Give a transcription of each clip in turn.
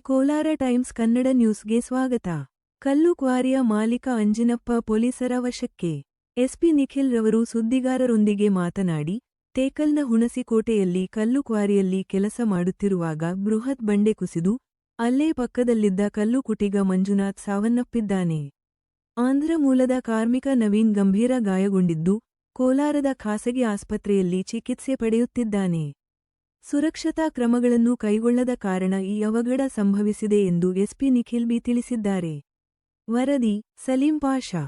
Kolar times Kannada ನ್ಯೂಸ್ಗೆ ಸ್ವಾಗತ. ಕಲ್ಲು ಕ್ವಾರಿಯ ಮಾಲೀಕ ಅಂಜಿನಪ್ಪ ಪೊಲೀಸರ ವಶಕ್ಕೆ. ಎಸ್ಪಿ ನಿಖಿಲ್ ರವರು ಸುದ್ದಿಗಾರರೊಂದಿಗೆ ಮಾತನಾಡಿ, ತೇಕಲ್ನ ಹುಣಸಿಕೋಟೆಯಲ್ಲಿ ಕಲ್ಲು ಕ್ವಾರಿಯಲ್ಲಿ ಕೆಲಸ ಮಾಡುತ್ತಿರುವಾಗ ಬೃಹತ್ ಬಂಡೆ ಕುಸಿದು, ಅಲ್ಲೇ ಪಕ್ಕದಲ್ಲಿದ್ದ ಕಲ್ಲು ಕುಟಿಗ ಮಂಜುನಾಥ್ ಸಾವನ್ನಪ್ಪಿದ್ದಾನೆ. ಆಂಧ್ರ ಮೂಲದ ಕಾರ್ಮಿಕ ನವೀನ್ ಗಂಭೀರ ಗಾಯಗೊಂಡಿದ್ದು, ಕೋಲಾರದ ಖಾಸಗಿ ಆಸ್ಪತ್ರೆಯಲ್ಲಿ ಚಿಕಿತ್ಸೆ ಪಡೆಯುತ್ತಿದ್ದಾನೆ. ಸುರಕ್ಷತಾ ಕ್ರಮಗಳನ್ನು ಕೈಗೊಳ್ಳದ ಕಾರಣ ಈ ಅವಘಡ ಸಂಭವಿಸಿದೆ ಎಂದು ಎಸ್ಪಿ ನಿಖಿಲ್ ಬಿ ತಿಳಿಸಿದ್ದಾರೆ. ವರದಿ, ಸಲೀಂ ಪಾಷಾ.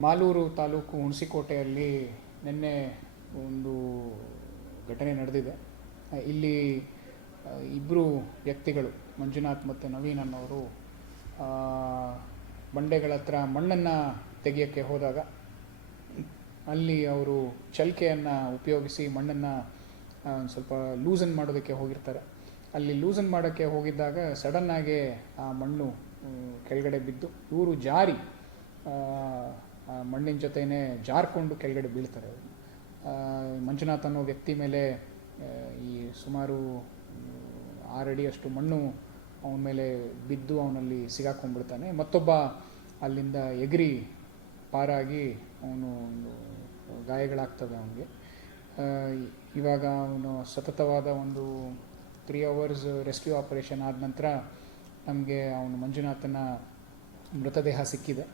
ಮಾಲೂರು ತಾಲೂಕು ಹುಣಸಿಕೋಟೆಯಲ್ಲಿ ನಿನ್ನೆ ಒಂದು ಘಟನೆ ನಡೆದಿದೆ. ಇಲ್ಲಿ ಇಬ್ಬರು ವ್ಯಕ್ತಿಗಳು, ಮಂಜುನಾಥ್ ಮತ್ತು ನವೀನ್ ಅನ್ನೋರು ಬಂಡೆಗಳ ಹತ್ರ ಮಣ್ಣನ್ನು ತೆಗೆಯೋಕ್ಕೆ ಹೋದಾಗ ಅಲ್ಲಿ ಅವರು ಚಲಿಕೆಯನ್ನು ಉಪಯೋಗಿಸಿ ಮಣ್ಣನ್ನು ಒಂದು ಸ್ವಲ್ಪ ಲೂಸನ್ ಮಾಡೋದಕ್ಕೆ ಹೋಗಿರ್ತಾರೆ. ಅಲ್ಲಿ ಲೂಸನ್ ಮಾಡೋಕ್ಕೆ ಹೋಗಿದ್ದಾಗ ಸಡನ್ನಾಗಿ ಆ ಮಣ್ಣು ಕೆಳಗಡೆ ಬಿದ್ದು ಇವರು ಜಾರಿ ಮಣ್ಣಿನ ಜೊತೆಯೇ ಜಾರ್ಕೊಂಡು ಕೆಳಗಡೆ ಬೀಳ್ತಾರೆ ಮಂಜುನಾಥ್ ಅನ್ನೋ ವ್ಯಕ್ತಿ ಮೇಲೆ ಈ ಸುಮಾರು ಆರಡಿಯಷ್ಟು ಮಣ್ಣು ಅವನ ಮೇಲೆ ಬಿದ್ದು ಅವನಲ್ಲಿ ಸಿಗಾಕೊಂಡ್ಬಿಡ್ತಾನೆ. ಮತ್ತೊಬ್ಬ ಅಲ್ಲಿಂದ ಎಗರಿ ಪಾರಾಗಿ ಅವನು ಒಂದು ಗಾಯಗಳಾಗ್ತವೆ ಅವನಿಗೆ. ಇವಾಗ ಅವನು ಸತತವಾದ ಒಂದು ತ್ರೀ ಅವರ್ಸ್ ರೆಸ್ಕ್ಯೂ ಆಪರೇಷನ್ ಆದ ನಂತರ ನಮಗೆ ಅವನು ಮಂಜುನಾಥನ ಮೃತದೇಹ ಸಿಕ್ಕಿದೆ.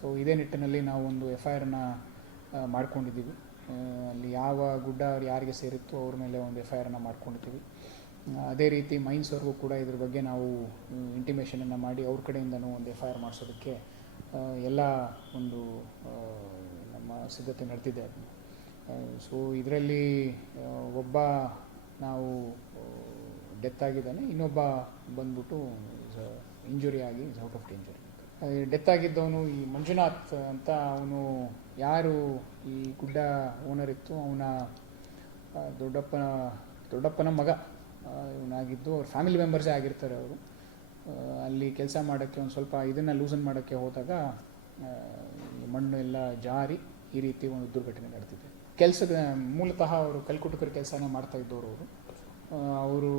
ಸೊ ಇದೇ ನಿಟ್ಟಿನಲ್ಲಿ ನಾವು ಒಂದು ಎಫ್ ಐ ಆರನ್ನು ಮಾಡ್ಕೊಂಡಿದ್ದೀವಿ. ಅಲ್ಲಿ ಯಾವ ಗುಡ್ಡ ಯಾರಿಗೆ ಸೇರಿತ್ತು ಅವ್ರ ಮೇಲೆ ಒಂದು ಎಫ್ ಐ ಆರ್ನ ಮಾಡ್ಕೊಂಡಿದ್ದೀವಿ. ಅದೇ ರೀತಿ ಮೈನ್ಸ್ವರೆಗೂ ಕೂಡ ಇದ್ರ ಬಗ್ಗೆ ನಾವು ಇಂಟಿಮೇಷನನ್ನು ಮಾಡಿ ಅವ್ರ ಕಡೆಯಿಂದನೂ ಒಂದು ಎಫ್ ಐ ಆರ್ ಮಾಡಿಸೋದಕ್ಕೆ ಎಲ್ಲ ಒಂದು ನಮ್ಮ ಸಿದ್ಧತೆ ನಡೆದಿದೆ ಸೊ ಇದರಲ್ಲಿ ಒಬ್ಬ ನಾವು ಡೆತ್ ಆಗಿದ್ದಾನೆ, ಇನ್ನೊಬ್ಬ ಬಂದ್ಬಿಟ್ಟು ಇಂಜುರಿ ಆಗಿ ಔಟ್ ಆಫ್ ಡೇಂಜರ್ ಡೆತ್ ಆಗಿದ್ದವನು ಈ ಮಂಜುನಾಥ್ ಅಂತ ಅವನು ಯಾರು ಈ ಗುಡ್ಡ ಓನರ್ ಇತ್ತು, ಅವನ ದೊಡ್ಡಪ್ಪನ ದೊಡ್ಡಪ್ಪನ ಮಗ ಇವನಾಗಿದ್ದು, ಅವ್ರ ಫ್ಯಾಮಿಲಿ ಮೆಂಬರ್ಸೇ ಆಗಿರ್ತಾರೆ ಅವರು. ಅಲ್ಲಿ ಕೆಲಸ ಮಾಡೋಕ್ಕೆ ಒಂದು ಸ್ವಲ್ಪ ಇದನ್ನು ಲೂಸನ್ ಮಾಡೋಕ್ಕೆ ಹೋದಾಗ ಮಣ್ಣು ಎಲ್ಲ ಜಾರಿ ಈ ರೀತಿ ಒಂದು ದುರ್ಘಟನೆ ನಡೆದಿದೆ. ಕೆಲಸದ ಮೂಲತಃ ಅವರು ಕಲ್ಕುಟುಕರ ಕೆಲಸನ ಮಾಡ್ತಾ ಇದ್ದವರು ಅವರು. ಅವರು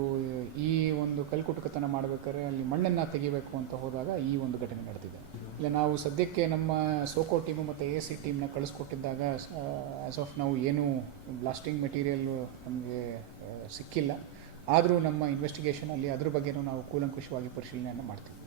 ಈ ಒಂದು ಕಲ್ಕುಟುಕತನ ಮಾಡಬೇಕಾದ್ರೆ ಅಲ್ಲಿ ಮಣ್ಣನ್ನು ತೆಗಿಬೇಕು ಅಂತ ಹೋದಾಗ ಈ ಒಂದು ಘಟನೆ ನಡೆದಿದೆ. ಇಲ್ಲ, ನಾವು ಸದ್ಯಕ್ಕೆ ನಮ್ಮ ಸೋಕೋ ಟೀಮು ಮತ್ತು ಎ ಸಿ ಟೀಮ್ನ ಕಳಿಸ್ಕೊಟ್ಟಿದ್ದಾಗ ಆಸ್ ಆಫ್ ನಾವು ಏನೂ ಬ್ಲಾಸ್ಟಿಂಗ್ ಮೆಟೀರಿಯಲ್ ನಮಗೆ ಸಿಕ್ಕಿಲ್ಲ. ಆದರೂ ನಮ್ಮ ಇನ್ವೆಸ್ಟಿಗೇಷನಲ್ಲಿ ಅದ್ರ ಬಗ್ಗೆನೂ ನಾವು ಕೂಲಂಕುಷವಾಗಿ ಪರಿಶೀಲನೆಯನ್ನು ಮಾಡ್ತೀವಿ.